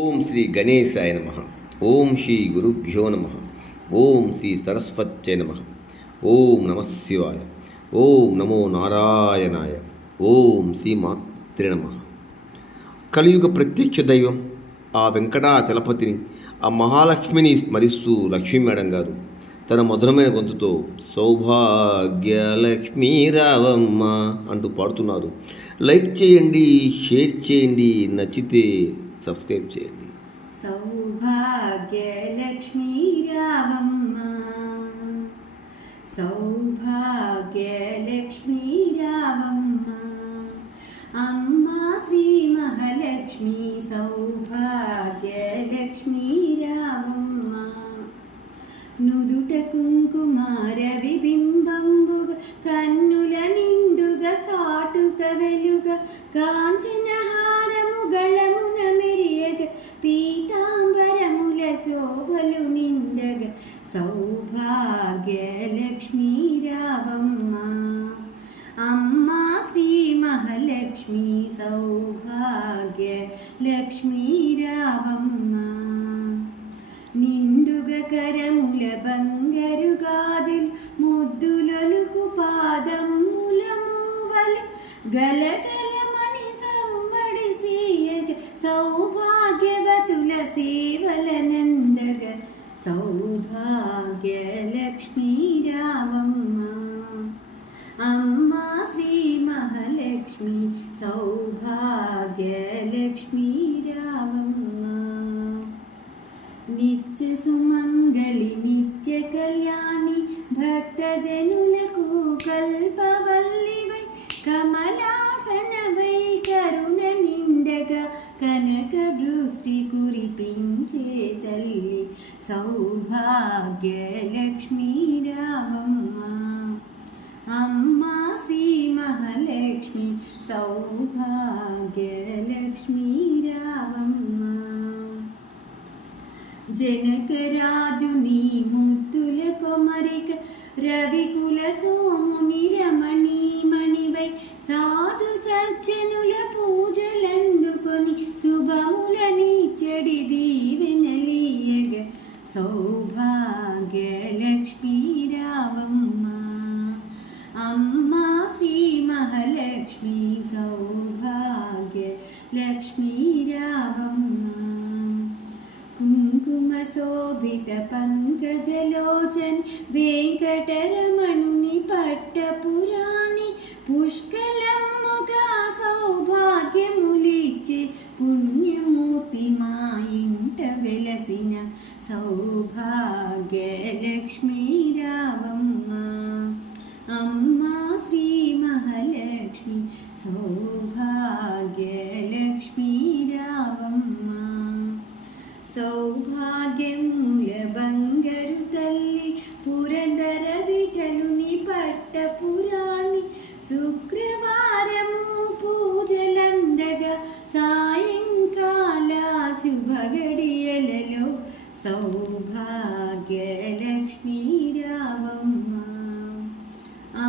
ఓం శ్రీ గణేశాయ నమ. ఓం శ్రీ గురుభ్యో నమ. ఓం శ్రీ సరస్వత్యై నమ. ఓం నమ శివాయ. ఓం నమో నారాయణాయ. ఓం శ్రీ మాత్రే నమ. కలియుగ ప్రత్యక్ష దైవం ఆ వెంకటాచలపతిని, ఆ మహాలక్ష్మిని స్మరిస్తూ లక్ష్మీ మేడం గారు తన మధురమైన గొంతుతో సౌభాగ్యలక్ష్మీ రావమ్మ అంటూ పాడుతున్నారు. లైక్ చేయండి, షేర్ చేయండి, నచ్చితే సబ్స్క్రైబ్ చేయండి. సౌభాగ్యలక్ష్మీ రావమ్మ, సౌభాగ్యలక్ష్మీ రావమ్మ, అమ్మ శ్రీ మహాలక్ష్మి సౌభాగ్యలక్ష్మీ రావమ్మ. నుదుట కుంకుమార విబింబంబుగా, కన్నుల నిండుగా కాటుక వెలుగ, కాంచన హారము గళమున మెరియగ, పీతాంబరముల శోభలు నిండగ, సౌభాగ్యలక్ష్మీ రావమ్మ, అమ్మ శ్రీ మహాలక్ష్మి సౌభాగ్యలక్ష్మీ రావమ్మ. నిండుగా కరముల బంగారు గాజులు, ముద్దులొలుకు పాదముల మూవలు, గలగలమని సవ్వడి సేయగ, సౌభాగ్యవతుల సేవల నందగ, సౌభాగ్యలక్ష్మీ రావమ్మ, అమ్మ శ్రీ మహాలక్ష్మి సౌభాగ్యలక్ష్మీ రావమ్మ. నిత్య సుమంగళి నిత్య కళ్యాణి, భక్తజనులకు కల్పవల్లివై, కమలాసనవై కరుణ నిండగా, కనక వృష్టి కురిపించే తల్లి సౌభాగ్యలక్ష్మీ రావమ్మ, అమ్మ శ్రీ మహాలక్ష్మి సౌభాగ్యలక్ష్మీ రావమ్మ. జనకరాజుని ముద్దుల కొమరిక, రవికుల సోముని రమణీమణివై, సాధు సజ్జనుల పూజలందుకొని, శుభములని చెడి దీవెనలీయగ, సౌభాగ్యలక్ష్మీ రావమ్మ, అమ్మ శ్రీ మహాలక్ష్మి సౌభాగ్యలక్ష్మీ రావమ్మ. కుంకుమ శోభిత పంకజలోచన్, వెంకటరమణుని పట్టపురాణి, పుష్కలమ్ముగా సౌభాగ్యములిచ్చే పుణ్యమూర్తి మా ఇంట వెలసిన, సౌభాగ్యలక్ష్మీ రావమ్మ, అమ్మ శ్రీ మహాలక్ష్మి సౌభాగ్యలక్ష్మీ రావమ్మ. సౌభాగ్యముల బంగారు తల్లి, పురందర విఠలుని పట్టపురాణి, శుక్రవారము పూజలందగా, సాయంకాల శుభగడియలలో, సౌభాగ్యలక్ష్మీ రావమ్మ,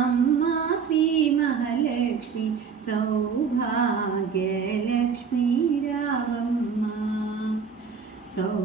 అమ్మ శ్రీ మహాలక్ష్మి సౌభాగ్యలక్ష్మీ రావమ్మ, సౌ